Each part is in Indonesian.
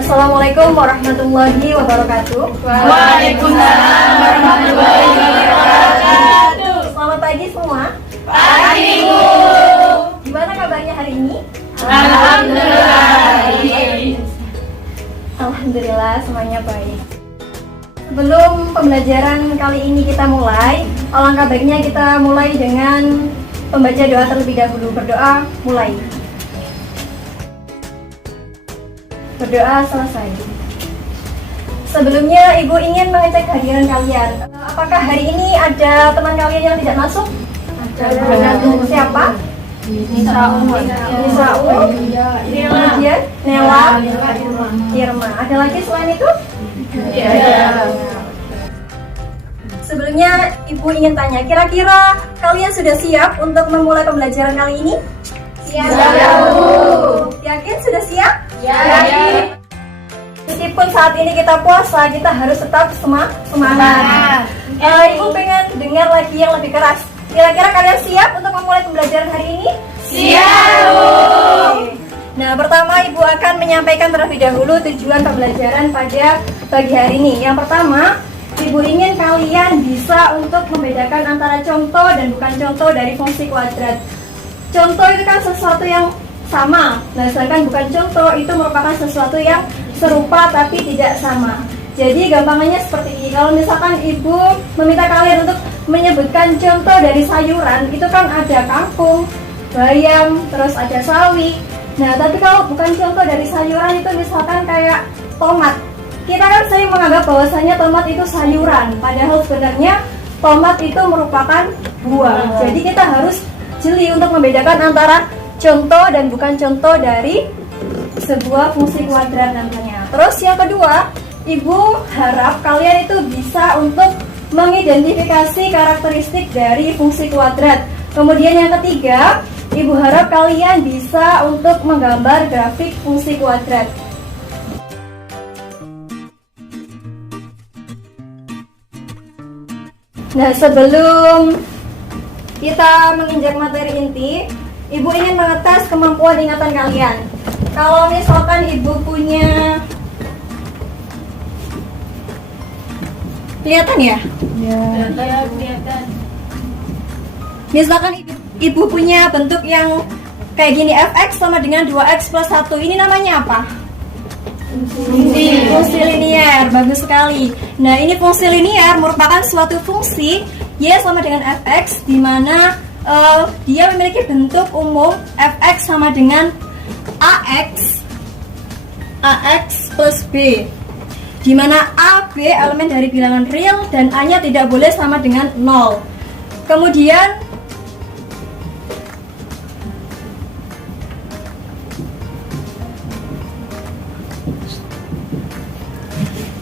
Assalamualaikum warahmatullahi wabarakatuh. Waalaikumsalam warahmatullahi wabarakatuh. Selamat pagi semua. Pagi Bu. Gimana kabarnya hari ini? Alhamdulillah baik. Alhamdulillah semuanya baik. Sebelum pembelajaran kali ini kita mulai, alangkah baiknya kita mulai dengan pembaca doa terlebih dahulu. Berdoa mulai. Berdoa selesai. Sebelumnya Ibu ingin mengecek kehadiran kalian. Apakah hari ini ada teman kalian yang tidak masuk? Ada. Siapa? Nisa, kemudian Nela, Irma. Ada lagi selain itu? Ya. Sebelumnya Ibu ingin tanya, kira-kira kalian sudah siap untuk memulai pembelajaran kali ini? Siap Bu. Yakin sudah siap? Ya. Meskipun saat ini kita puasa, kita harus tetap semangat. Ibu pengen dengar lagi yang lebih keras. Kira-kira kalian siap untuk memulai pembelajaran hari ini? Siap Bu. Nah, pertama Ibu akan menyampaikan terlebih dahulu tujuan pembelajaran pada pagi hari ini. Yang pertama, Ibu ingin kalian bisa untuk membedakan antara contoh dan bukan contoh dari fungsi kuadrat. Contoh itu kan sesuatu yang sama, nah sedangkan bukan contoh itu merupakan sesuatu yang serupa tapi tidak sama. Jadi gampangannya seperti ini. Kalau misalkan Ibu meminta kalian untuk menyebutkan contoh dari sayuran, itu kan ada kangkung, bayam, terus ada sawi. Nah, tapi kalau bukan contoh dari sayuran itu misalkan kayak tomat. Kita kan sering menganggap bahwasanya tomat itu sayuran, padahal sebenarnya tomat itu merupakan buah. Jadi kita harus jeli untuk membedakan antara contoh dan bukan contoh dari sebuah fungsi kuadrat nantinya. Terus yang kedua, Ibu harap kalian itu bisa untuk mengidentifikasi karakteristik dari fungsi kuadrat. Kemudian yang ketiga, Ibu harap kalian bisa untuk menggambar grafik fungsi kuadrat. Nah, sebelum kita menginjak materi inti, Ibu ingin mengetes kemampuan ingatan kalian. Kalau misalkan Ibu punya, kelihatan ya? Kelihatan. Misalkan Ibu punya bentuk yang kayak gini, fx sama dengan 2x plus 1. Ini namanya apa? Fungsi linier. Bagus sekali. Nah, ini fungsi linier merupakan suatu fungsi y sama dengan fx, di mana dia memiliki bentuk umum fx sama dengan ax plus b, di mana a, b elemen dari bilangan real dan a nya tidak boleh sama dengan 0. Kemudian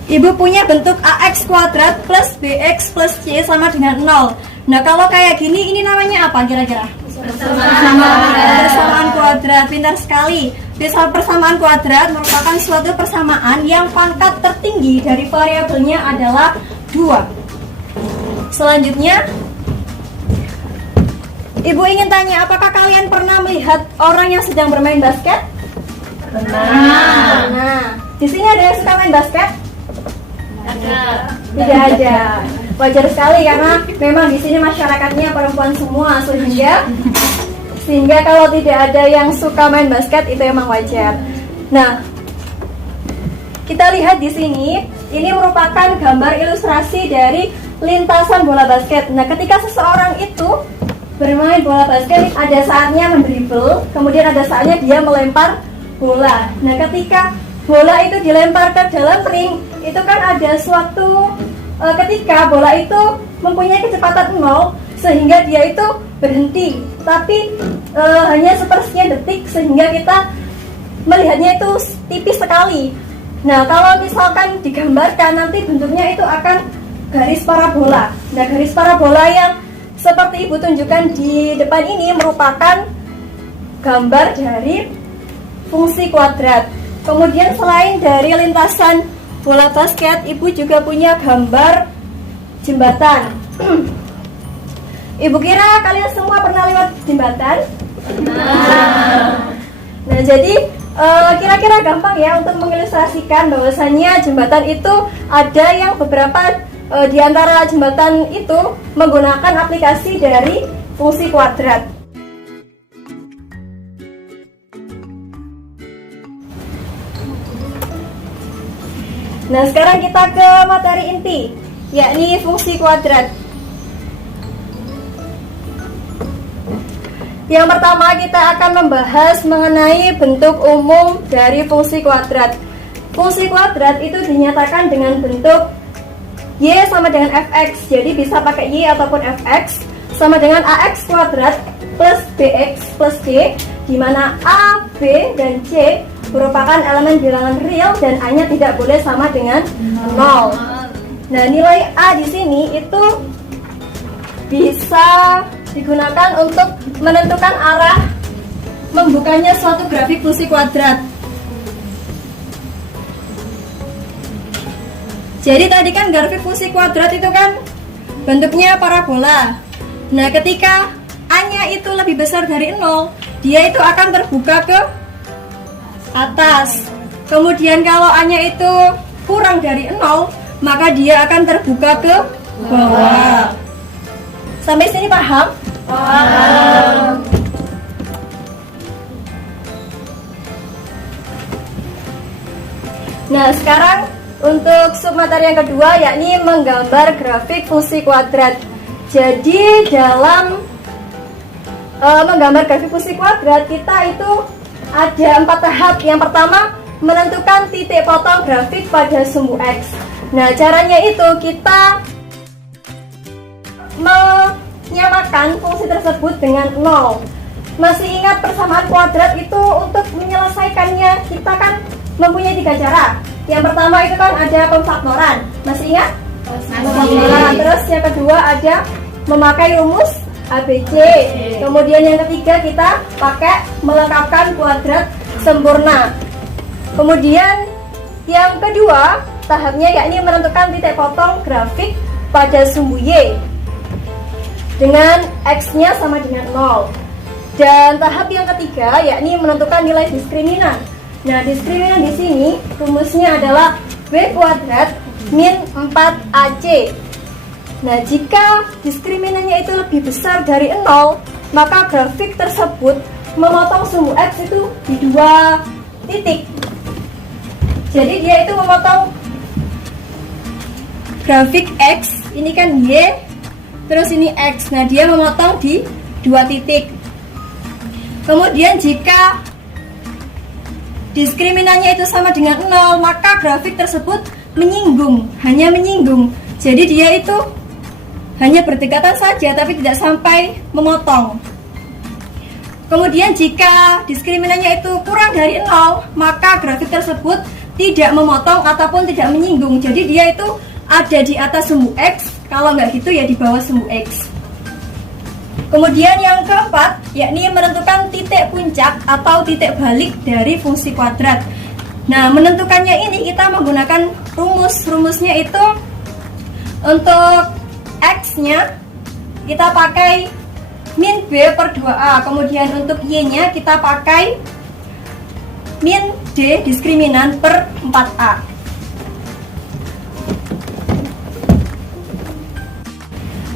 Ibu punya bentuk ax kuadrat plus bx plus c sama dengan 0. Nah, kalau kayak gini, ini namanya apa kira-kira? Persamaan kuadrat. Pintar sekali. Persamaan kuadrat merupakan suatu persamaan yang pangkat tertinggi dari variabelnya adalah 2. Selanjutnya, Ibu ingin tanya, apakah kalian pernah melihat orang yang sedang bermain basket? Pernah. Nah, di sini ada yang suka main basket? Tidak ada. Wajar sekali karena memang di sini masyarakatnya perempuan semua, sehingga kalau tidak ada yang suka main basket itu memang wajar. Nah, kita lihat di sini, ini merupakan gambar ilustrasi dari lintasan bola basket. Nah, ketika seseorang itu bermain bola basket, ada saatnya mendribble, kemudian ada saatnya dia melempar bola. Nah, ketika bola itu dilempar ke dalam ring, itu kan ada suatu ketika bola itu mempunyai kecepatan 0, sehingga dia itu berhenti, tapi hanya sepersekian detik, sehingga kita melihatnya itu tipis sekali. Nah, kalau misalkan digambarkan, nanti bentuknya itu akan garis parabola. Nah, garis parabola yang seperti Ibu tunjukkan di depan ini merupakan gambar dari fungsi kuadrat. Kemudian selain dari lintasan bola basket, Ibu juga punya gambar jembatan. Ibu kira kalian semua pernah lewat jembatan? Nah, jadi Kira-kira gampang ya untuk mengilustrasikan bahwasannya jembatan itu ada yang beberapa di antara jembatan itu menggunakan aplikasi dari fungsi kuadrat. Nah, sekarang kita ke materi inti, yakni fungsi kuadrat. Yang pertama kita akan membahas mengenai bentuk umum dari fungsi kuadrat. Fungsi kuadrat itu dinyatakan dengan bentuk Y sama dengan Fx. Jadi bisa pakai Y ataupun Fx sama dengan AX kuadrat plus BX plus C, di mana A, B, dan C merupakan elemen bilangan real dan A-nya tidak boleh sama dengan 0. Nah, nilai A di sini itu bisa digunakan untuk menentukan arah membukanya suatu grafik fungsi kuadrat. Jadi tadi kan grafik fungsi kuadrat itu kan bentuknya parabola. Nah, ketika A-nya itu lebih besar dari 0, dia itu akan terbuka ke atas. Kemudian kalau A-nya itu kurang dari 0, maka dia akan terbuka ke bawah. Sampai sini paham? Paham. Nah, sekarang untuk submateri yang kedua, yakni menggambar grafik fungsi kuadrat. Jadi dalam menggambar grafik fungsi kuadrat, kita itu ada 4 tahap. Yang pertama, menentukan titik potong grafik pada sumbu X. Nah, caranya itu kita menyamakan fungsi tersebut dengan 0. Masih ingat persamaan kuadrat itu untuk menyelesaikannya kita kan mempunyai 3 cara. Yang pertama itu kan ada pemfaktoran. Masih ingat? Pemfaktoran. Terus yang kedua ada memakai rumus ABC. Kemudian yang ketiga kita pakai melengkapkan kuadrat sempurna. Kemudian yang kedua tahapnya yakni menentukan titik potong grafik pada sumbu Y dengan X-nya sama dengan 0. Dan tahap yang ketiga yakni menentukan nilai diskriminan. Nah, diskriminan di sini rumusnya adalah B kuadrat min 4AC. Nah, jika diskriminannya itu lebih besar dari 0, maka grafik tersebut memotong sumbu X itu di 2 titik. Jadi dia itu memotong grafik X, ini kan Y, terus ini X. Nah, dia memotong di 2 titik. Kemudian jika diskriminannya itu sama dengan 0, maka grafik tersebut menyinggung, hanya menyinggung. Jadi dia itu hanya berdekatan saja tapi tidak sampai memotong. Kemudian jika diskriminannya itu kurang dari 0, maka grafik tersebut tidak memotong ataupun tidak menyinggung. Jadi dia itu ada di atas sumbu X, kalau nggak gitu ya di bawah sumbu X. Kemudian yang keempat, yakni menentukan titik puncak atau titik balik dari fungsi kuadrat. Nah, menentukannya ini kita menggunakan rumus. Rumusnya itu untuk X-nya kita pakai min B per 2A. Kemudian untuk Y-nya kita pakai min D diskriminan per 4A.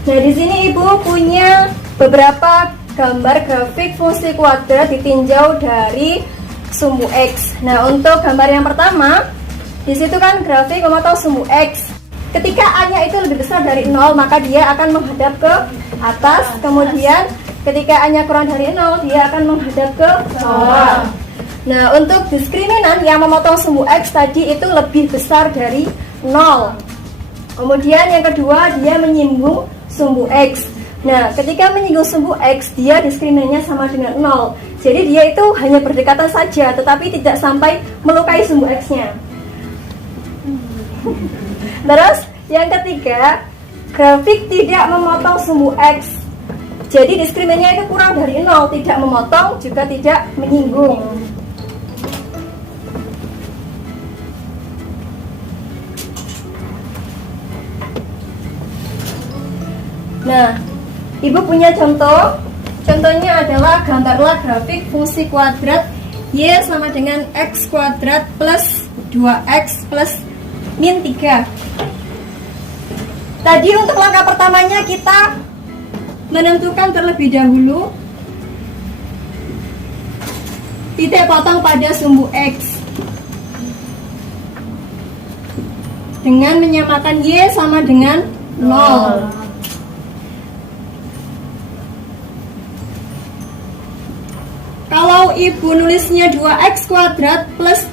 Nah, di sini Ibu punya beberapa gambar grafik fungsi kuadrat ditinjau dari sumbu X. Nah, untuk gambar yang pertama, di situ kan grafik memotong sumbu X. Ketika A-nya itu lebih besar dari 0, maka dia akan menghadap ke atas. Kemudian ketika A-nya kurang dari 0, dia akan menghadap ke bawah. Nah, untuk diskriminan yang memotong sumbu X tadi itu lebih besar dari 0. Kemudian yang kedua, dia menyinggung sumbu X. Nah, ketika menyinggung sumbu X, dia diskriminannya sama dengan 0. Jadi dia itu hanya berdekatan saja, tetapi tidak sampai melukai sumbu X-nya. Terus, yang ketiga, grafik tidak memotong sumbu X. Jadi diskriminannya itu kurang dari 0, tidak memotong, juga tidak menyinggung. Nah, Ibu punya contoh. Contohnya adalah gambarlah grafik fungsi kuadrat Y sama dengan X kuadrat plus 2X plus min 3. Tadi untuk langkah pertamanya kita menentukan terlebih dahulu titik potong pada sumbu X dengan menyamakan Y sama dengan 0. Kalau ibu nulisnya 2X kuadrat plus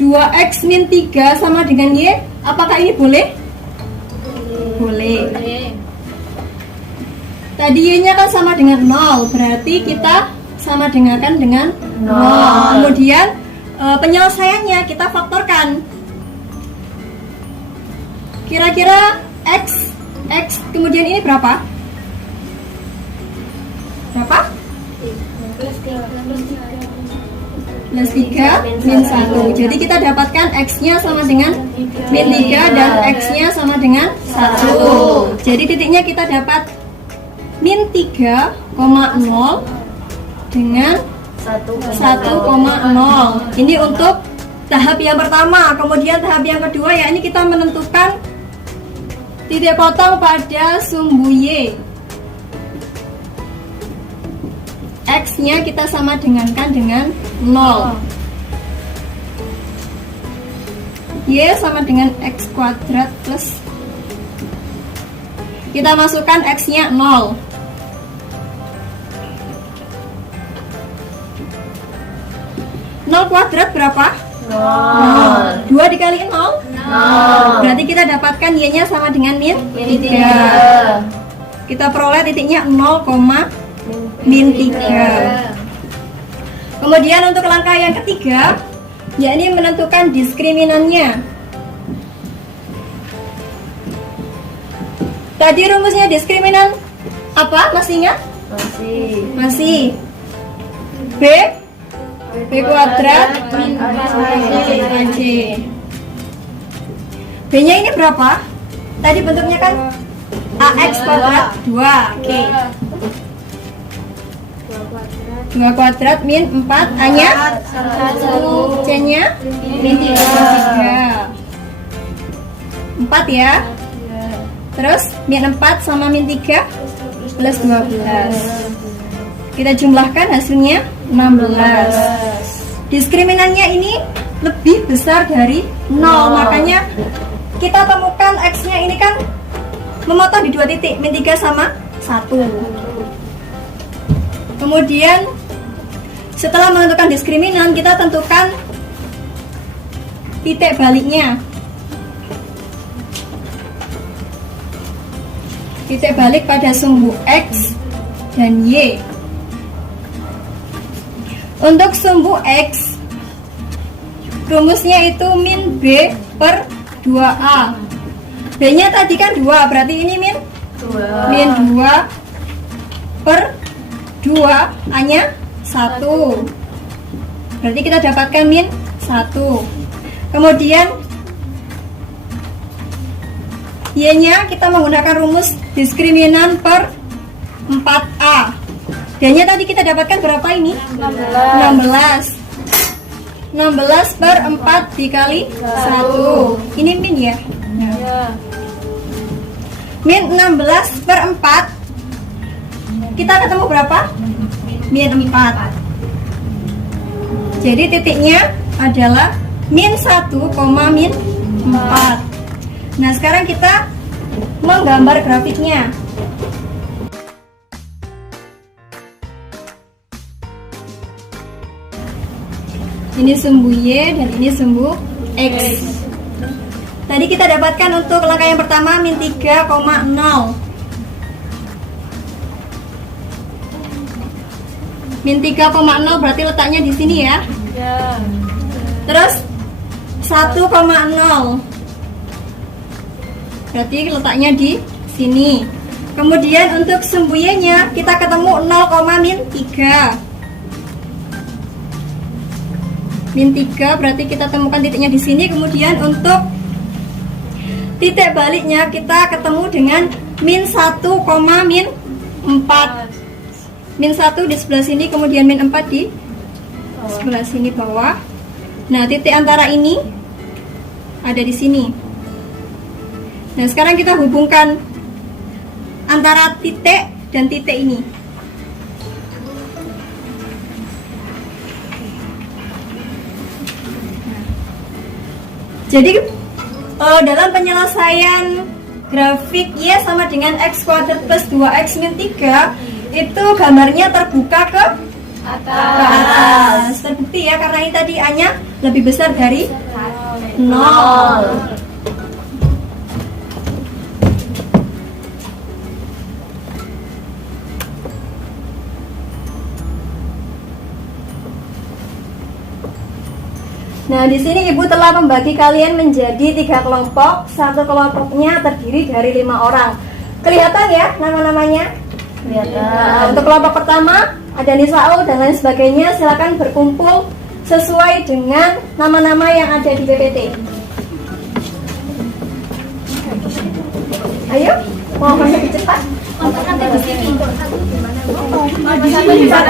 2X min 3 sama dengan Y, apakah ini boleh? Boleh. Tadi Y-nya kan sama dengan 0, berarti kita sama dengarkan dengan 0. Kemudian penyelesaiannya kita faktorkan. Kira-kira X kemudian ini berapa? Berapa? Plus 3 min 1. Jadi kita dapatkan X-nya sama dengan min 3 dan X-nya sama dengan 1. Jadi titiknya kita dapat min 3,0 dengan 1,0. Ini untuk tahap yang pertama. Kemudian tahap yang kedua ya ini kita menentukan titik potong pada sumbu Y. X-nya kita sama dengankan dengan 0. Y sama dengan X kuadrat plus, kita masukkan X-nya 0. Nol kuadrat berapa? 0. 2 dikali 0? 0. Berarti kita dapatkan Y-nya sama dengan min 3. Kita peroleh titiknya 0, min 3. Kemudian untuk langkah yang ketiga, yakni menentukan diskriminannya. Tadi rumusnya diskriminan apa? Masih ingat? Masih. B kuadrat min 4AC. B-nya ini berapa? Tadi bentuknya kan AX kuadrat 2. Oke. 2 kuadrat min 4, A-nya 1, C-nya min 3. 4 ya. Terus min 4 sama min 3 plus 12. Kita jumlahkan hasilnya 16. Diskriminannya ini lebih besar dari 0. Makanya kita temukan X-nya ini kan memotong di 2 titik, min 3 sama 1. Kemudian setelah menentukan diskriminan, kita tentukan titik baliknya. Titik balik pada sumbu X dan Y. Untuk sumbu X, rumusnya itu min B per 2A. B-nya tadi kan 2, berarti ini min 2 per 2, A-nya 1. Berarti kita dapatkan min 1. Kemudian Y-nya kita menggunakan rumus diskriminan per 4A. D-nya tadi kita dapatkan berapa ini? 16. 16 per 4 dikali 1. Ini min ya? Min 16 per 4. Kita ketemu berapa? Min 4. Jadi titiknya adalah min 1, min 4. Nah sekarang kita menggambar grafiknya. Ini sumbu Y dan ini sumbu X. Tadi kita dapatkan untuk langkah yang pertama min 3,0. Min 3,0 berarti letaknya di sini ya. Terus 1,0 berarti letaknya di sini. Kemudian untuk sumbu Y-nya kita ketemu 0, min 3. Min 3 berarti kita temukan titiknya di sini. Kemudian untuk titik baliknya kita ketemu dengan min 1, min 4. Min 1 di sebelah sini, kemudian min 4 di Sebelah sini bawah. Nah, titik antara ini ada di sini. Nah, sekarang kita hubungkan antara titik dan titik ini. Jadi dalam penyelesaian grafik Y sama dengan X kuadrat plus 2X min 3, itu gambarnya terbuka ke atas. Terbukti ya, karena ini tadi A-nya lebih besar dari 0. Nah, di sini Ibu telah membagi kalian menjadi 3 kelompok. Satu kelompoknya terdiri dari 5 orang. Kelihatan ya nama-namanya? Kelihatan. Nah, untuk kelompok pertama ada Nisaul dan lain sebagainya. Silakan berkumpul sesuai dengan nama-nama yang ada di PPT. Ayo, mohon lebih cepat. Satu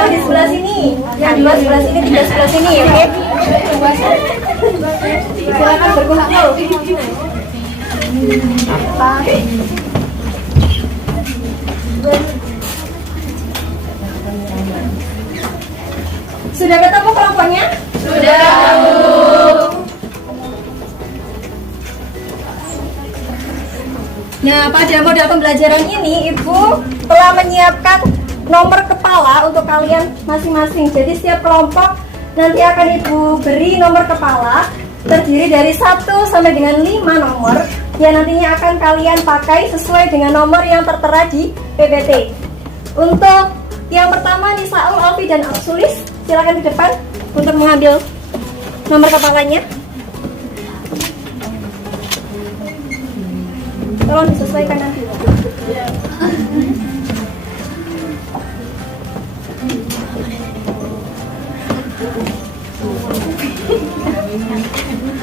di sebelah sini, yang dua sebelah sini, tiga sebelah sini, oke? Silakan berkumpul. Sudah ketemu kelompoknya? Sudah. Nah, pada model pembelajaran ini Ibu telah menyiapkan nomor kepala untuk kalian masing-masing. Jadi setiap kelompok nanti akan Ibu beri nomor kepala terdiri dari 1 sampai dengan 5 nomor yang nantinya akan kalian pakai sesuai dengan nomor yang tertera di PPT. Untuk yang pertama Nisaul, Alfi, dan Aksulis, silakan di depan untuk mengambil nomor kepalanya. Tolong disesuaikan nanti.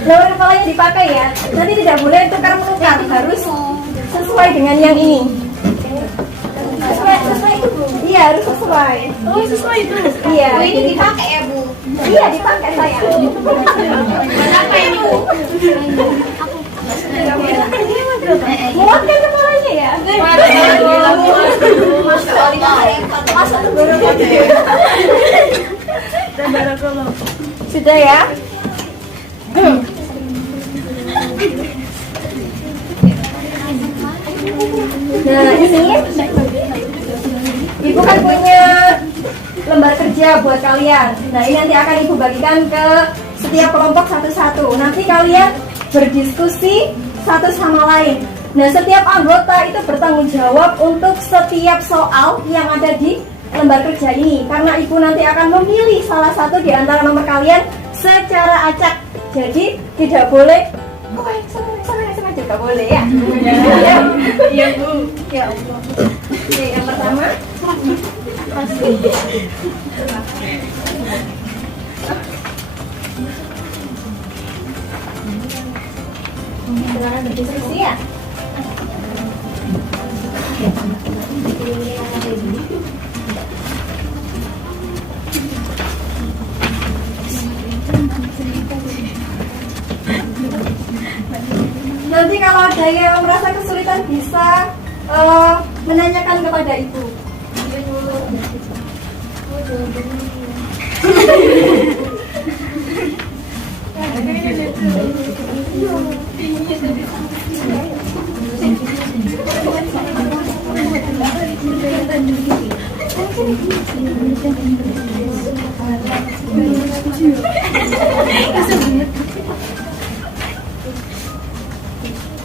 Nomor kepalanya dipakai ya. Nanti tidak boleh tukar-menukar, harus sesuai dengan yang ini. Sesuai itu Bu. Iya, harus sesuai. Oh, sesuai itu. Iya. Oh, ini dipakai ya, Bu? Iya, dipakai sayang. Kenapa ini, Bu? Muat kan kepalanya ya? Sudah ya? Nah, di sini Ibu kan punya lembar kerja buat kalian. Nah, ini nanti akan Ibu bagikan ke setiap kelompok satu-satu. Nanti kalian berdiskusi satu sama lain. Nah, setiap anggota itu bertanggung jawab untuk setiap soal yang ada di lembar kerja ini. Karena Ibu nanti akan memilih salah satu di antara nomor kalian secara acak. Jadi tidak boleh sama juga boleh ya. Iya, Bu. Ya Allah. Oke, yang pertama. Silakan berdiskusi ya. Nanti kalau ada yang merasa kesulitan bisa menanyakan kepada Ibu.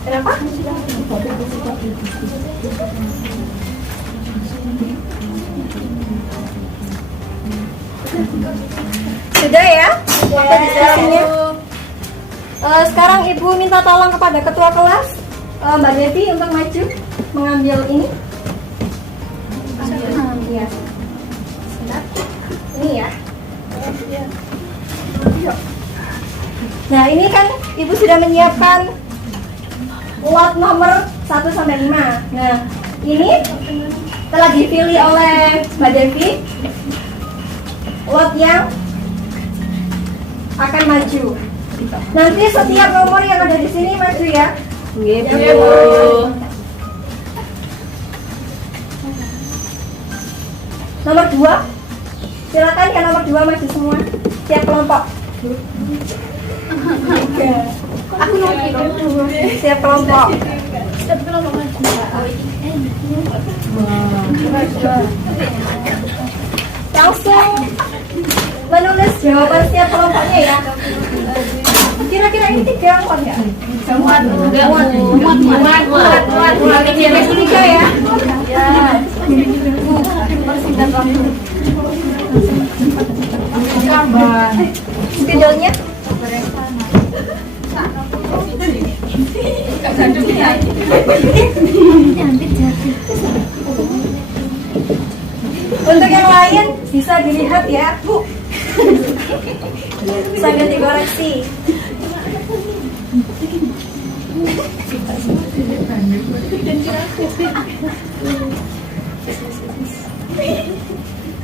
Kenapa? Sudah ya? Waktu diskusinya. Sekarang Ibu minta tolong kepada ketua kelas Mbak Devi untuk maju mengambil ini. Iya. Sebentar. Ini ya. Nah, ini kan Ibu sudah menyiapkan lot nomor 1 sampai 5. Nah, ini telah dipilih oleh Mbak Devi lot yang akan maju. Nanti setiap nomor yang ada di sini maju ya. Iya, Bu. Nomor 2. Silakan yang nomor 2 maju semua. Tiap kelompok. Aku nomor Siap kelompok. Langsung menulis jawaban setiap kelompoknya ya. Kira-kira ini 3 angkot ya? Muat. Tiga ya. Spidolnya? Untuk yang lain bisa dilihat ya, Bu. Sambil dikoreksi.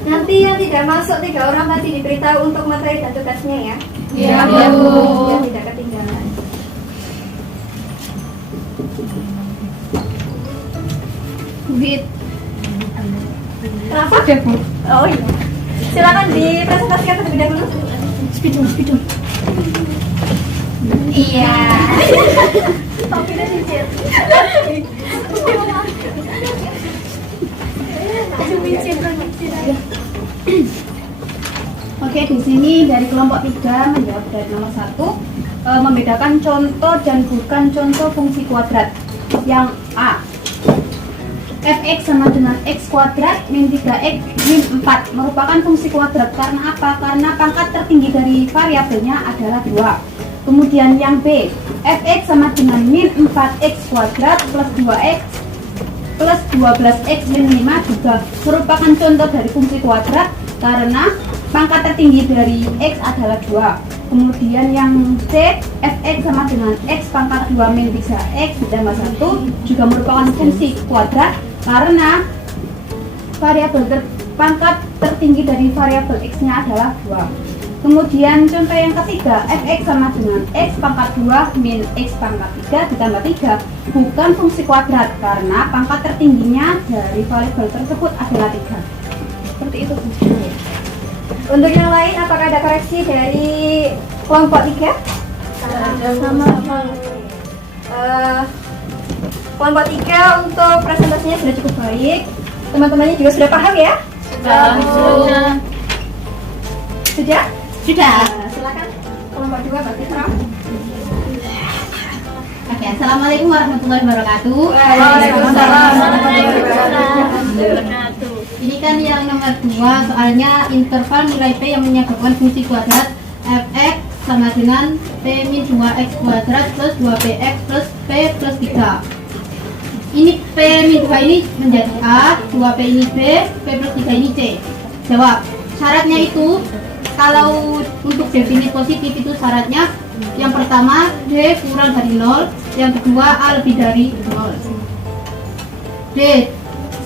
Nanti yang tidak masuk 3 orang tadi diberitahu untuk materi dan tugasnya ya. Iya, Bu. Biar tidak ketinggalan. Bit. Kenapa? Oh iya. Silakan dipresentasikan terlebih dahulu. Spidol. Iya. Topinya cicit. Oke, di sini dari kelompok 3 menjawab dari nomor 1, membedakan contoh dan bukan contoh fungsi kuadrat. Yang A, fx sama dengan x kuadrat min 3x min 4 merupakan fungsi kuadrat. Karena apa? Karena pangkat tertinggi dari variabelnya adalah 2. Kemudian yang B, fx sama dengan min 4x kuadrat plus 2x plus 12x min 5 juga merupakan contoh dari fungsi kuadrat karena pangkat tertinggi dari x adalah 2. Kemudian yang C, fx sama dengan x pangkat 2 min 3x ditambah 1 juga merupakan fungsi kuadrat karena variabel pangkat tertinggi dari variabel x-nya adalah 2. Kemudian contoh yang ketiga, fx sama dengan x pangkat 2 min x pangkat 3 ditambah 3 bukan fungsi kuadrat karena pangkat tertingginya dari variabel tersebut adalah 3. Seperti itu fungsinya. Untuk yang lain, apakah ada koreksi dari kelompok 3? Sama. Kelompok 3 untuk presentasinya sudah cukup baik. Teman-temannya juga sudah paham ya? Sudah? Sudah. Nah, silakan kelompok 2 Mbak Fitra. Oke, assalamualaikum warahmatullahi wabarakatuh. Waalaikumsalam. Ini kan yang nomor 2 soalnya interval nilai P yang menyebabkan fungsi kuadrat fx sama dengan P min 2x kuadrat plus 2px plus P plus 3. Ini P min 2 ini menjadi A, 2P ini B, P plus 3 ini C. Jawab. Syaratnya itu kalau untuk definisi positif itu syaratnya yang pertama D kurang dari 0, yang kedua A lebih dari 0. D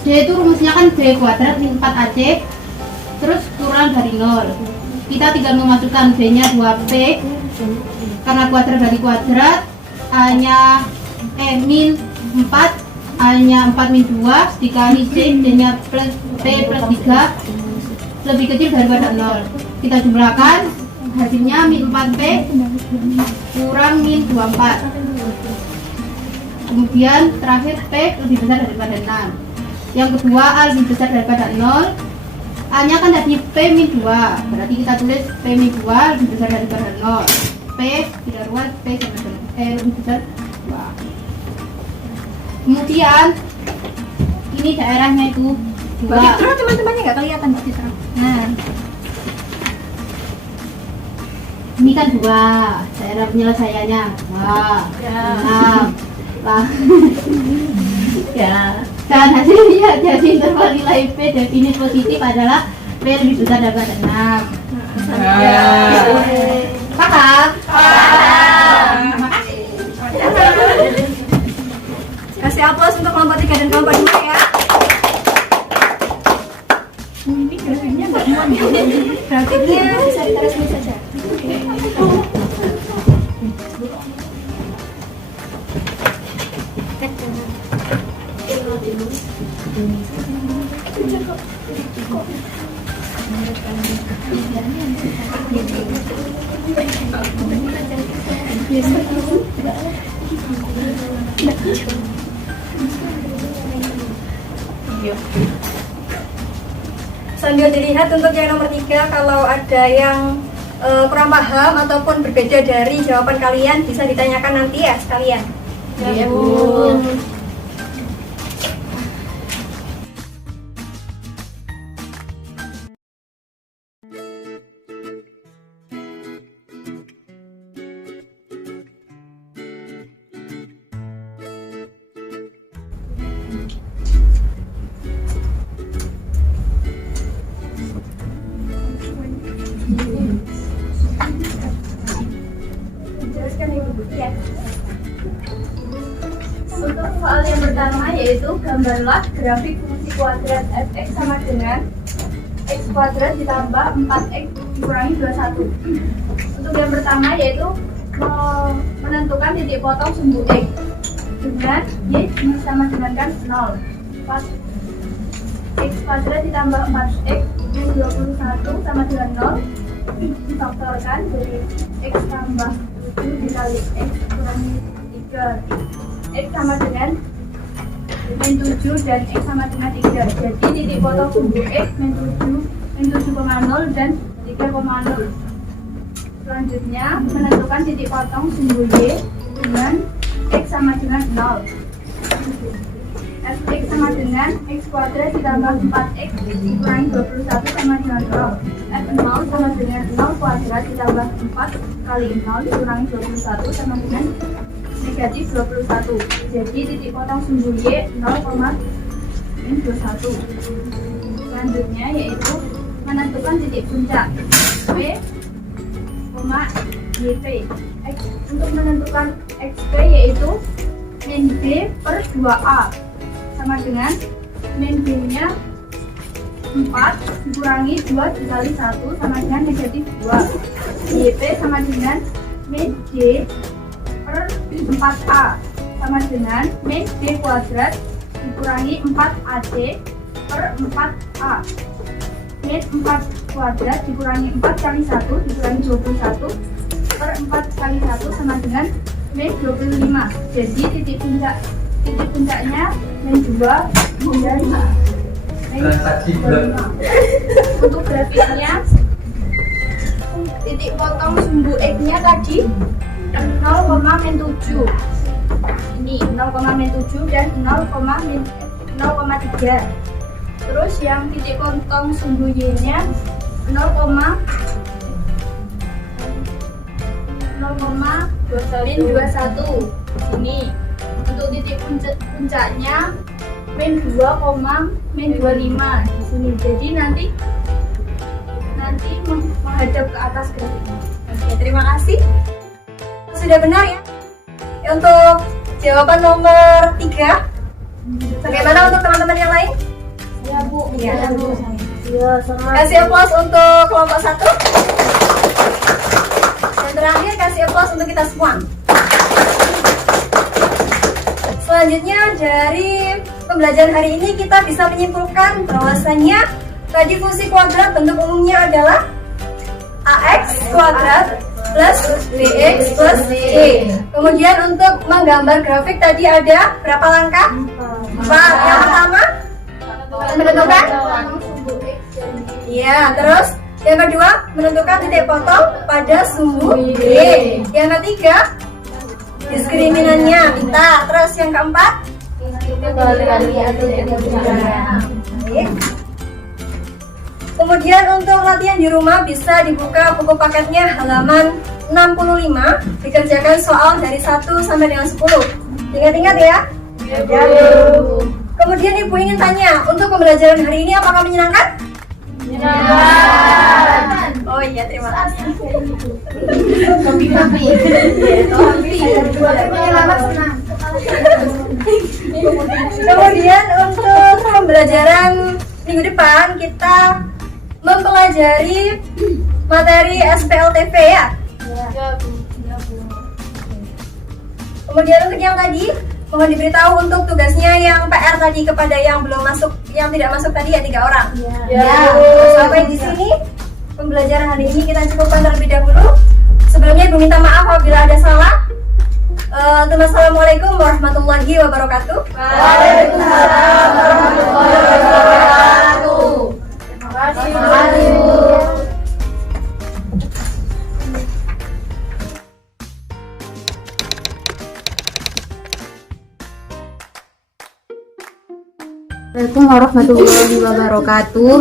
itu rumusnya kan D kuadrat min 4AC terus kurang dari 0. Kita tinggal memasukkan D nya 2P karena kuadrat dari kuadrat A nya min 4, A nya 4 min 2 dikali C, D nya plus P plus 3 lebih kecil daripada 0. Kita jumlahkan hasilnya min 4P kurang min 24. Kemudian terakhir P lebih besar daripada 6. Yang kedua A lebih besar daripada 0. A nya kan tadi P min 2, berarti kita tulis P min 2 lebih besar daripada 0. P tidak ruas, P sama dengan lebih besar 2. Kemudian ini daerahnya itu 2. Mbak Fitra teman-temannya nggak kelihatan Mbak Fitra. Nah, ini kan 2 daerah penyelesaiannya. Wah, 6 lah. Ya. Dan hasilnya jadi interval nilai P definisi positif adalah P lebih besar daripada 6. Paham? Kasih aplaus untuk kelompok 3 dan kelompok 2 ya. Ini grafiknya nggak muat. Grafiknya bisa ditaruh sini saja. Sambil dilihat untuk yang nomor 3, kalau ada yang kurang paham ataupun berbeda dari jawaban kalian bisa ditanyakan nanti ya sekalian. Iya, Bu. Jelaskan Ibu. Ya. Untuk soal yang pertama yaitu gambarlah grafik fungsi kuadrat fx sama dengan x kuadrat ditambah 4x dikurangi 21. Untuk yang pertama yaitu menentukan titik potong sumbu x dengan y sama dengan kan 0. Pas x kuadrat ditambah 4x min 21 sama dengan 0 difaktorkan dari x tambah 7 dikali x kurangi 3, x sama dengan min 7 dan x sama dengan 3. Jadi titik potong sumbu x min 7,0 dan 3,0. Selanjutnya menentukan titik potong sumbu y dengan x sama dengan 0. Fx sama dengan x kuadrat ditambah 4x dikurangi 21 sama dengan 0. F0 sama dengan 0 kuadrat ditambah 4 kali 0 dikurangi 21 sama dengan negatif 21. Jadi titik potong sumbu y 0,21. Selanjutnya yaitu menentukan titik puncak p, yp. Untuk menentukan xp yaitu min b per 2a sama dengan min b-nya 4 dikurangi 2 dikali 1 sama dengan negatif 2. Yp sama dengan min d per 4a sama dengan min b kuadrat dikurangi 4ac per 4a. Min 4 kuadrat dikurangi 4 kali 1 dikurangi 21 per 4 kali 1 sama dengan min 25. Jadi titik puncaknya min 2 hingga 5. Transaksi bulan. Untuk grafiknya titik potong sumbu x-nya tadi 0,7. Ini 0,7 dan 0,3. Terus yang titik potong sumbu y-nya 0,21. Ini untuk titik puncaknya min 2,25 di sini. Jadi nanti menghadap ke atas grafiknya. Oke, terima kasih. Sudah benar ya? Untuk jawaban nomor 3. Bagaimana untuk teman-teman yang lain? Ya, Bu. Iya. Ya, Bu. Iya, sama. Kasih aplaus untuk kelompok 1. Dan terakhir kasih aplaus untuk kita semua. Selanjutnya dari pembelajaran hari ini kita bisa menyimpulkan bahwasannya tadi fungsi kuadrat bentuk umumnya adalah ax kuadrat plus bx plus c. Kemudian untuk menggambar grafik tadi ada berapa langkah? 4. Yang pertama menentukan? Iya, terus yang kedua menentukan titik potong pada sumbu y. Yang ketiga diskriminannya kita. Terus yang keempat baik. Kemudian untuk latihan di rumah bisa dibuka buku paketnya halaman 65, dikerjakan soal dari 1 sampai dengan 10. Ingat-ingat ya. Kemudian Ibu ingin tanya, untuk pembelajaran hari ini apakah menyenangkan? Menyenangkan. Oh iya, terima kasih. Kemudian untuk pembelajaran minggu depan kita mempelajari materi SPLTV ya. Kemudian untuk yang tadi Mohon diberitahu untuk tugasnya yang PR tadi kepada yang belum masuk, yang tidak masuk tadi ya 3 orang. Sampai di sini pembelajaran hari ini kita cukupkan terlebih dahulu. Sebelumnya Ibu minta maaf apabila ada salah. Assalamualaikum warahmatullahi wabarakatuh. Waalaikumsalam warahmatullahi wabarakatuh. Terima kasih. Assalamualaikum warahmatullahi wabarakatuh.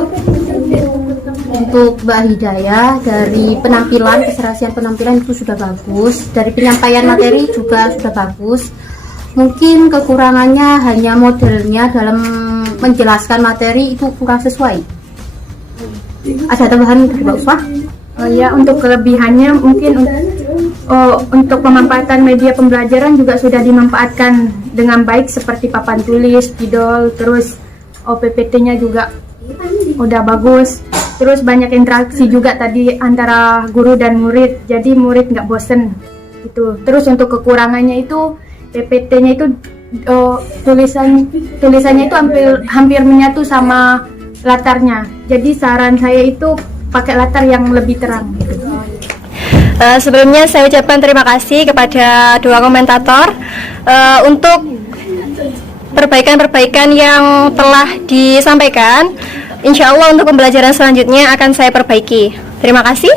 Untuk Mbak Hidayah, dari penampilan, keserasian penampilan itu sudah bagus. Dari penyampaian materi juga sudah bagus. Mungkin kekurangannya hanya modelnya dalam menjelaskan materi itu kurang sesuai. Ada tambahan dari Mbak Uswah? Ya, untuk kelebihannya mungkin untuk pemanfaatan media pembelajaran juga sudah dimanfaatkan dengan baik seperti papan tulis, spidol, terus PPT-nya juga udah bagus. Terus banyak interaksi juga tadi antara guru dan murid, jadi murid nggak bosen gitu. Terus untuk kekurangannya itu PPT-nya itu tulisannya itu hampir menyatu sama latarnya. Jadi saran saya itu pakai latar yang lebih terang gitu. Sebelumnya saya ucapkan terima kasih kepada dua komentator untuk perbaikan-perbaikan yang telah disampaikan. Insya Allah untuk pembelajaran selanjutnya akan saya perbaiki. Terima kasih.